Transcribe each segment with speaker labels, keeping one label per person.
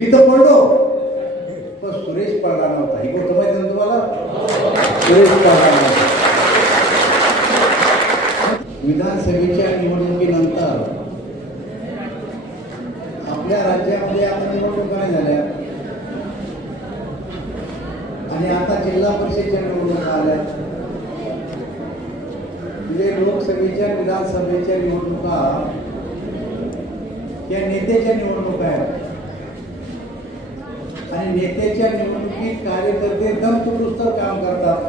Speaker 1: मी तर पडलो. पण सुरेश पडला नव्हता. ही गोष्ट माहिती ना तुम्हाला? सुरेश पडला नव्हता. विधानसभेच्या निवडणुकीनंतर आपल्या राज्यामध्ये आता निवडणुका नाही झाल्या. आणि आता जिल्हा परिषदच्या निवडणुका आल्या. म्हणजे लोकसभेच्या विधानसभेच्या निवडणुका या नेत्याच्या निवडणुका आहेत. आणि नेत्याच्या निवडणुकीत कार्यकर्ते दमतुरुस्त काम करतात.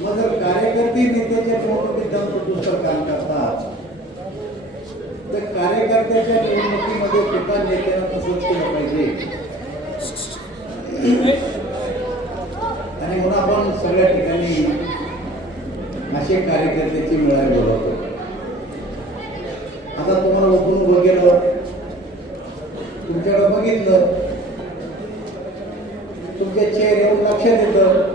Speaker 1: मग जर कार्यकर्ते नेत्याच्या निवडणुकीत दमतुरुस्त काम करतात तर कार्यकर्त्याच्या निवडणुकीमध्ये सुद्धा नेत्यानं तसंच केलं पाहिजे. आणि म्हणून आपण सगळ्या ठिकाणी असे कार्यकर्त्याची मिळायला बोलवतो आता तुम्हाला उठून वगैरे तुमच्याकडे बघितलं. तुमच्या चेहऱ्यावर लक्षात येतं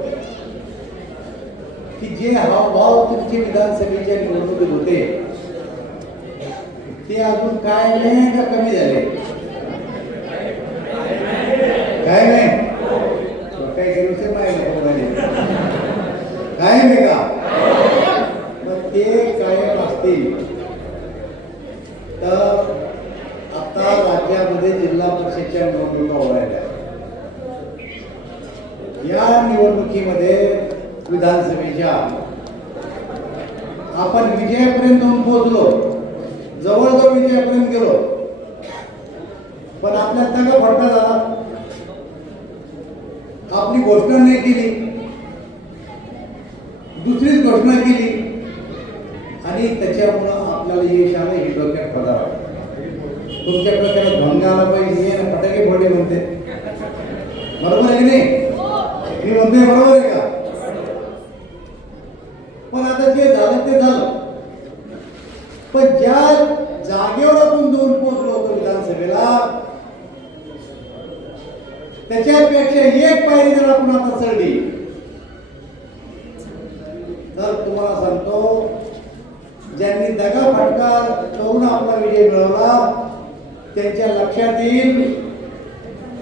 Speaker 1: की जे हावभाव तुमचे विधानसभेच्या निवडणुकीत होते ते अजून काय नाही का कमी झाले? काय नाही? हो, काही ते माहिती काय नाही का मग ते कायम असतील तर आता राज्यामध्ये जिल्हा परिषदच्या निवडणुका होणाऱ्या या निवडणुकीमध्ये विधानसभेच्या आपण विजयापर्यंत जाऊन पोहोचलो जवळजवळ विजयापर्यंत गेलो पण आपल्या दगा फटका झाला. आपली घोषणा नाही केली. दुसरीच घोषणा केली. आणि त्याच्यामुळं आपल्याला यश आलं हे डोक्यात पदार तुमच्याकडे त्याला भंग आला पाहिजे. हे फटाके फोडले म्हणते. बरोबर आहे की नाही? मी म्हणते बरोबर आहे का? पण आता जे झालं ते झालं. पण ज्या जागेवर आपण दोन पोहोचलो होतो विधानसभेला त्याच्यापेक्षा एक पायरी जर आपण आता चढली. तर तुम्हाला सांगतो ज्यांनी दगा फटका करून आपला विजय मिळवला त्यांच्या लक्षात येईल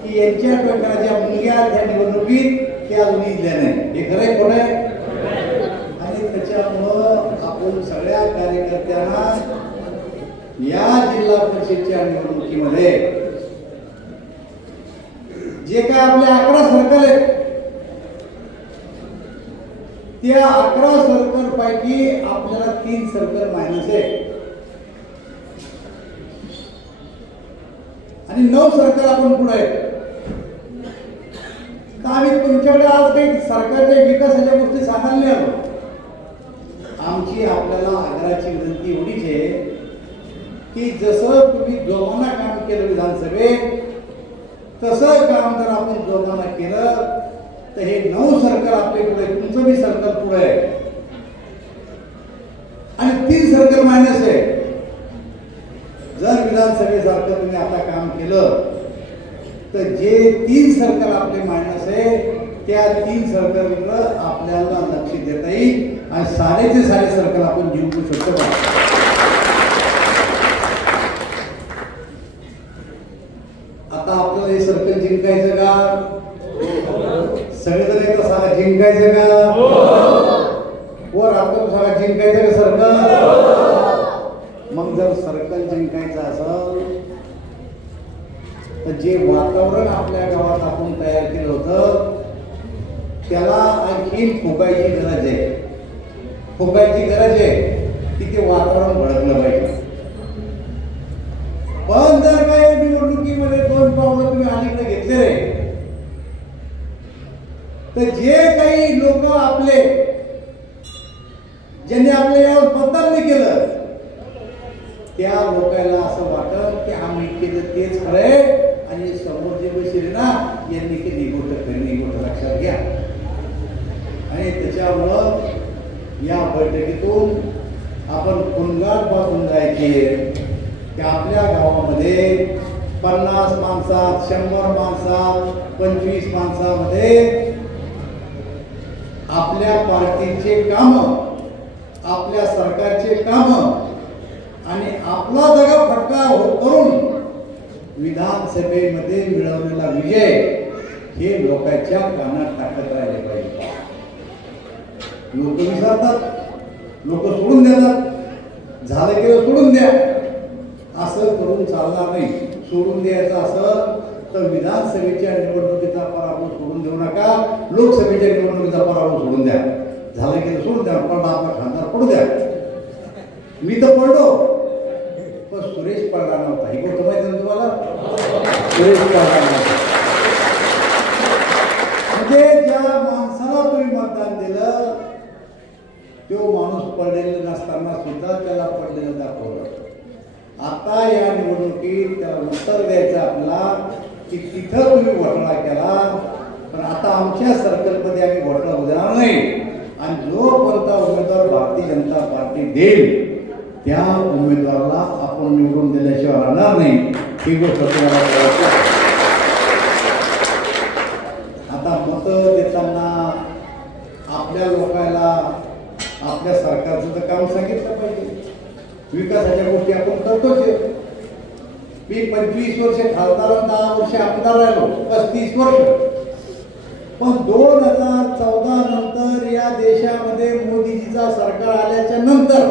Speaker 1: की यांच्या प्रकारच्या मुलग्या त्या निवडणुकीत त्या अजूनही दिल्या नाही. हे खरंय खोट आहे? आणि त्याच्यामुळं आपण सगळ्या कार्यकर्त्यांना या जिल्हा परिषदच्या निवडणुकीमध्ये जे काय आपले अकरा सर्कल आहेत त्या अकरा सर्कल पैकी आपल्याला तीन सर्कल मायनस आहे आणि नऊ सर्कल आपण पुढे आहे तर आम्ही तुमच्याकडे आज काही सरकारच्या विकासाच्या गोष्टी सांगायला नाही आलो. आमची आपल्याला आग्रहाची विनंती एवढीच आहे की जसं तुम्ही जोमाना काम केलं विधानसभेत तसं काम जर आपण जोमाना केलं तर हे नऊ सरकार आपले पुढे तुमचं बी सरकार पुढे आहे. आणि तीन सरकार मायनस आहे. जर विधानसभेसारखं तुम्ही आता काम केलं तर जे तीन सरकार आपले मायनस आहे त्या तीन सरकारकडं आपल्याला लक्ष देता येईल आणि साडेचे साडे सरकार आपण जिंकू शकतो का आता आपल्याला हे सर्कल जिंकायचं का सगळेजण एकदा सांगा जिंकायचं का? वर आपण सांगा जिंकायचं का सर्कल मग जर सर्कल जिंकायचं असेल तर जे वातावरण आपल्या गावात आपण तयार केलं होतं त्याला आणखी फुकायची गरज आहे. फुकायची गरज आहे की ते वातावरण भडकलं पाहिजे. पण जर काय निवडणुकीमध्ये दोन पावलं तुम्ही अलीकडे घेतले तर जे काही लोक आपले ज्यांनी आपल्या यावर मतदान नाही केलं त्या लोकांना असं वाटत की आम्ही केलं तेच खरंय आणि समोर जे बसले ना यांनी केली गोष्ट खरी गोष्ट लक्षात घ्या. आणि त्याच्यामुळं या बैठकीतून आपण पुनगारपासून जायचे. की आपल्या गावामध्ये पन्नास माणसात शंभर माणसात पंचवीस माणसामध्ये आपल्या पार्टीचे काम आपल्या सरकारचे काम आणि आपला दगा फटका हो करून विधानसभेमध्ये मिळवलेला विजय हे लोकांच्या कानात टाकत राहिले पाहिजे. लोक विसरतात लोक सोडून देतात. झालं की सोडून द्या. असं करून चालणार नाही. सोडून द्यायचं असं तर विधानसभेच्या निवडणुकीचा पराभव सोडून देऊ नका. लोकसभेच्या निवडणुकीचा पराभव सोडून द्या. झालं की सोडून द्या. पडला आपला खासदार पडू द्या. मी तर पडलो. पण सुरेश पडला नव्हता. ही गोष्ट माहिती ना तुम्हाला? सुरेश पडला नव्हता. म्हणजे ज्या माणसाला तुम्ही मतदान दिलं तो माणूस पडलेला नसताना सुद्धा त्याला पडलेलं दाखवलं. आता या निवडणुकीत त्याला उत्तर द्यायचं आपला की तिथं तुम्ही घोटाळा केला पण आता आमच्या सर्कलमध्ये आम्ही घोटाळा उद्या नाही आणि जो कोणता उमेदवार भारतीय जनता पार्टी देईल त्या उमेदवाराला आपण निवडून दिल्याशिवाय राहणार नाही ही गोष्ट आहे. आता मत देताना आपल्या लोकांना आपल्या सरकारचं तर काम सांगितलं पाहिजे विकासाच्या गोष्टी आपण करतोच आहे. मी पंचवीस वर्ष खासदार दहा वर्ष आमदार राहिलो. पस्तीस वर्ष. पण दोन हजार चौदा नंतर या देशामध्ये मोदीजीचा सरकार आल्याच्यानंतर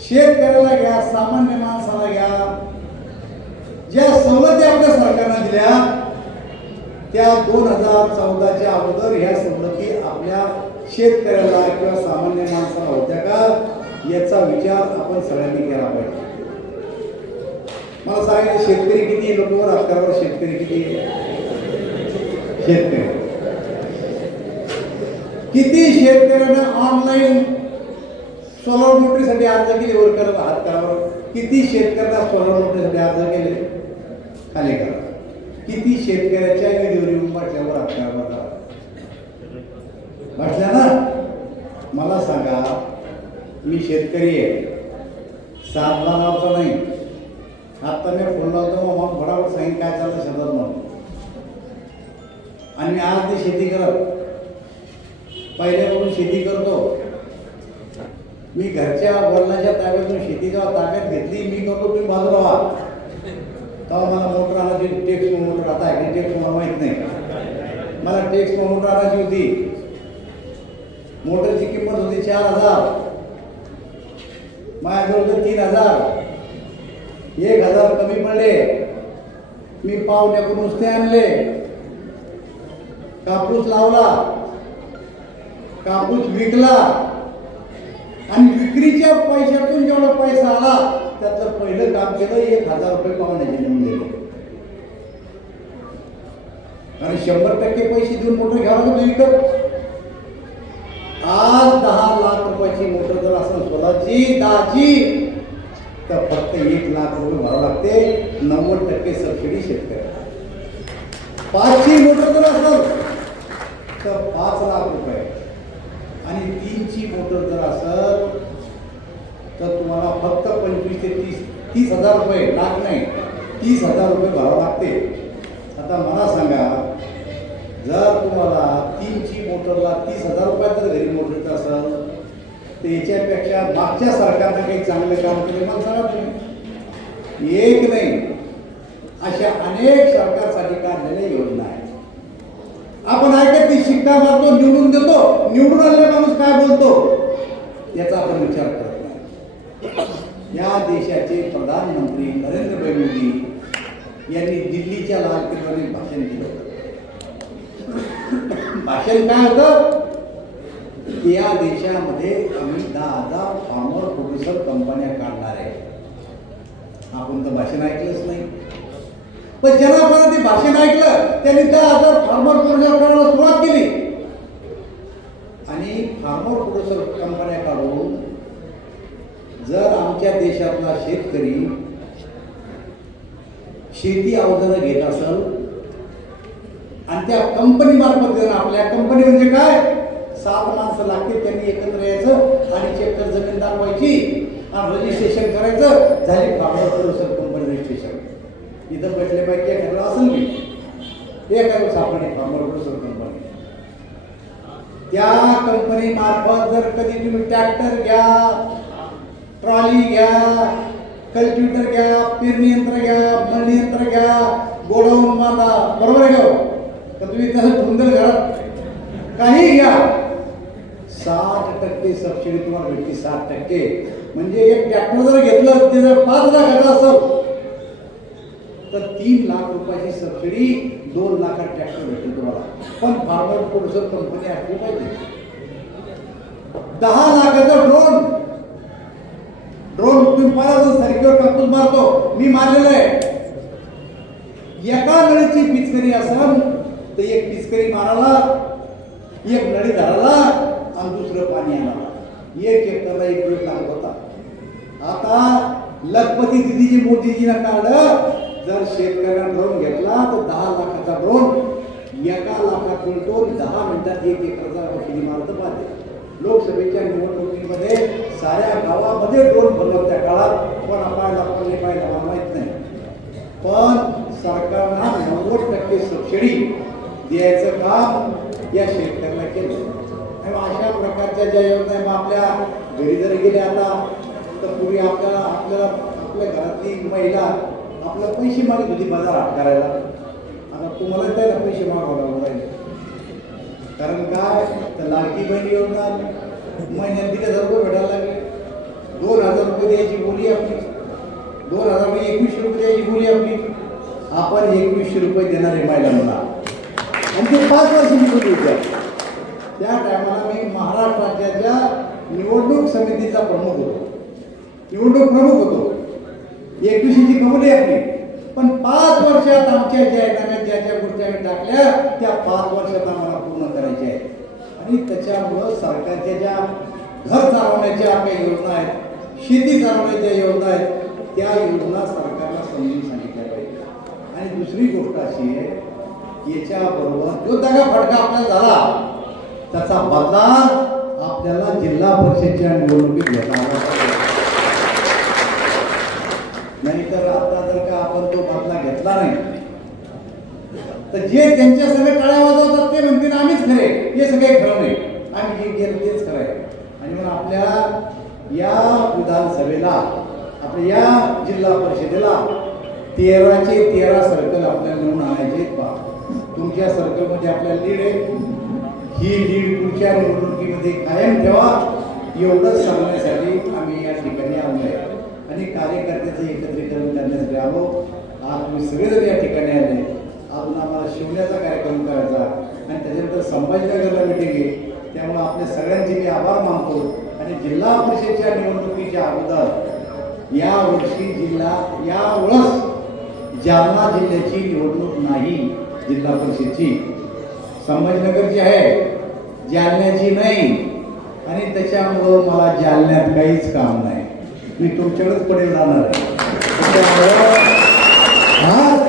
Speaker 1: शेतकऱ्याला घ्या सामान्य माणसाला घ्या. ज्या सवलती आपल्या सरकारनं दिल्या त्या दोन हजार चौदाच्या अगोदर ह्या सवलती आपल्या शेतकऱ्याला किंवा सामान्य माणसाला होत्या का? याचा विचार आपण सगळ्यांनी केला पाहिजे. मला सांगितलं शेतकरी किती लोकवर अकरावर शेतकरी किती शेतकरी. किती शेतकऱ्यांना ऑनलाईन सोलर मोटरीसाठी अर्ज केले वर करत हात करावर किती शेतकऱ्यांना सोलर मोटरीसाठी अर्ज केले? खाली करा. किती शेतकऱ्याच्या विहिरीवर येऊन बसल्यावर हात म्हटल्या ना? मला सांगा मी शेतकरी आहे. साधला नावचा नाही. आता मी फोन लावतो मग मला बरोबर सांगेन काय चालतं शेतात म्हणून. आणि मी आज ती शेती करत पहिल्यापासून शेती करतो. मी घरच्या बोलण्याच्या ताब्यातून शेती जेव्हा ताब्यात घेतली मी करतो तुम्ही बाजूला व्हा. तेव्हा मला मोटर आणायची टेक्स मोटर आता आहे टेक्स मला माहीत नाही. मला टेक्स मोटर आणायची होती. मोटरची किंमत होती चार हजार. माझ्याजवळ तीन हजार. एक हजार कमी पडले. मी पावण्याकडून नुसते आणले. कापूस लावला. कापूस विकला. आणि विक्रीच्या पैशातून जेवढा पैसा आला त्यातलं पहिलं काम केलं एक हजार रुपये पाहुण्याचे नेऊन दिले. आणि शंभर टक्के पैसे देऊन मोटर घ्यावं लागलं विकत. आज दहा लाख रुपयाची मोटर जर असेल स्वतःची दहाची तर फक्त एक लाख रुपये भरावं लागते. नव्वद टक्के सबसिडी शेतकऱ्याला पाचची मोटर जर असेल तर पाच लाख रुपये. आणि तीनची मोटर जर असेल तर तुम्हाला फक्त पंचवीस ते तीस तीस हजार रुपये लाख नाही तीस हजार रुपये भरावं लागते. आता मला सांगा जर तुम्हाला तीनची मोटरला तीस हजार रुपयात जर घरी मोटरचं असेल तर याच्यापेक्षा मागच्या सरकारनं काही चांगलं काम केले मला सांगा तुम्ही. एक नाही अशा अनेक सरकारसाठी काढलेल्या योजना आहेत. आपण ऐकत ती शिक्का मारतो निवडून देतो. निवडून आलेला माणूस काय बोलतो? याचा आपण विचार करत नाही. या देशाचे प्रधानमंत्री नरेंद्रभाई मोदी यांनी दिल्लीच्या लाल किल्ल्यावर भाषण केलं होतं. भाषण काय होतं? या देशामध्ये आम्ही दहा हजार फार्मर प्रोड्युसर कंपन्या काढणार आहे. आपण तर भाषण ऐकलंच नाही. पण ज्यांना ते भाषण ऐकलं त्यांनी दहा हजार फार्मर प्रोड्युसर काढायला सुरुवात केली. आणि फार्मर प्रोड्युसर कंपन्या काढून जर आमच्या देशातला शेतकरी शेती अवजारं घेत असेल आणि त्या कंपनी मार्फत आपल्या कंपनी म्हणजे काय? सात माणसं लागतील त्यांनी एकत्र यायचं आणि चेक जमीन दाखवायची. आणि रजिस्ट्रेशन करायचं. झाली फार्मर प्रोड्युसर कंपनी रजिस्ट्रेशन इथं बसले पाहिजे एखादं असेल मी एखादं सापडणे फार्मर प्रोड्युसर कंपनी त्या कंपनी मार्फत जर कधी तुम्ही ट्रॅक्टर घ्या ट्रॉली घ्या कल्प्युटर घ्या पेरणी यंत्र घ्या मळणी यंत्र घ्या गोडाऊन बांधा. बरोबर आहे का हो? तुम्ही तसं धुंदर घरात काही घ्या. साठ टक्के सबसिडी तुम्हाला भेटते साठ टक्के. म्हणजे एक ट्रॅक्टर जर घेतलं ते जर पाच लाखाचं असेल तर तीन लाख रुपयाची सबसिडी दोन लाखात ट्रॅक्टर भेटेल तुम्हाला. पण फार्मर प्रोड्युसर कंपनी असली पाहिजे दहा लाखाचा ड्रोन ड्रोन तुम्ही पाहिला तर सरकीवर कापूस मारतो. मी मारलेलं आहे. एका नळीची पिचकरी असेल तर एक पिचकरी मारायला एक नळी धरायला आणि दुसरं पाणी आणायला एक एकरला एक वेळ लागत होता. आता लखपती दिदीजी मोदीजीनं काढलं. जर शेतकऱ्यानं ड्रोन घेतला तर दहा लाखाचा ड्रोन एका लाखात मिळतो दहा मिनिटात एक एकरचा औषधी मारत पाहते. लोकसभेच्या निवडणुकीमध्ये साऱ्या गावामध्ये ड्रोन बनवत त्या काळात. पण पाहायला पण नाही पाहिलं माहीत नाही. पण सरकारनं नव्वद टक्के सबसिडी द्यायचं काम या शेतकऱ्याला आणि अशा प्रकारच्या ज्या योजना आहे, मग आपल्या घरी जर गेल्या आता तर पूर्वी आपल्याला आपल्याला आपल्या घरातली महिला आपल्याला पैसे मागत होती बाजार हात करायला. आता तुम्हाला त्याला पैसे मागावं लागले कारण काय? तर लाडकी बहिणी योजना महिन्यात तिथे हजार रुपये भेटायला लागले. दोन हजार रुपये द्यायची बोली आपली. दोन हजार रुपये एकवीसशे रुपये द्यायची बोली आपली. आपण एकवीसशे रुपये देणारे महिलांना. आणि ते पाच वर्ष निवडून होत्या त्या टायमाला मी महाराष्ट्र राज्याच्या निवडणूक समितीचा प्रमुख होतो. निवडणूक प्रमुख होतो. एकविशीची कमली आपली पण पाच वर्षात आमच्या जाहीरनाम्यात ज्या ज्या गोष्टी आम्ही टाकल्या त्या पाच वर्षात आम्हाला पूर्ण करायच्या आहेत. आणि त्याच्यामुळं सरकारच्या ज्या घर चालवण्याच्या आपल्या योजना आहेत शेती चालवण्याच्या योजना आहेत त्या योजना सरकारला समजून सांगितल्या पाहिजे आणि दुसरी गोष्ट अशी आहे याच्याबरोबर जो दगा फटका आपल्याला झाला त्याचा बदला आपल्याला जिल्हा परिषदच्या निवडणुकीत घेता आला तर नाहीतर आता जर का आपण तो बदला घेतला नाही तर जे त्यांच्या सगळे टाळ्या वाजवतात ते म्हणतील आम्हीच खरे हे सगळे खरं नाही. आम्ही जे केलं तेच खरं आहे. आणि मग आपल्या या विधानसभेला आपल्या या जिल्हा परिषदेला तेराचे तेरा सर्कल आपल्याला निवडून आणायचे पहा. तुमच्या सर्कलमध्ये आपल्याला लीड आहे. ही लीड तुमच्या निवडणुकीमध्ये कायम ठेवा. एवढंच सांगण्यासाठी आम्ही या ठिकाणी आलो आहे. आणि कार्यकर्त्याचं एकत्रीकरण करण्यासाठी आलो आज तुम्ही सगळेजण या ठिकाणी आले. आपण आम्हाला शिवण्याचा कार्यक्रम करायचा. आणि त्याच्यानंतर संभाजीनगरला मिटिंग आहे. त्यामुळे आपल्या सगळ्यांचे मी आभार मानतो. आणि जिल्हा परिषदच्या निवडणुकीच्या अगोदर या वर्षी जिल्हा या वेळेस जालना जिल्ह्याची निवडणूक नाही जिल्हा परिषदची. संभाजीनगरची आहे. जालन्याची नाही. आणि त्याच्यामुळं मला जालन्यात काहीच काम नाही. मी तुमच्याकडेच पडेल राहणार आहे. आज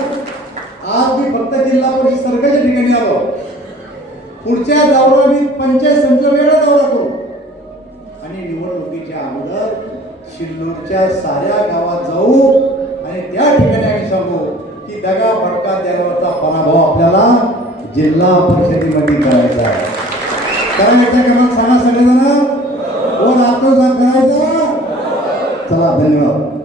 Speaker 1: आज मी फक्त जिल्हा परिषद सरकारच्या ठिकाणी आलो. पुढच्या दौरा मी पंचायत समजा वेळा दौरा करू. आणि निवडणुकीच्या अगोदर शिल्लूरच्या साऱ्या गावात जाऊ. आणि त्या ठिकाणी आम्ही सांगू की दगा फटका द्यावरचा पराभव आपल्याला जिल्हा परिषदेमध्ये करायचा आहे. करायचा का मग सांगा सगळेजण. कोण आत्मसात करायचा? चला धन्यवाद.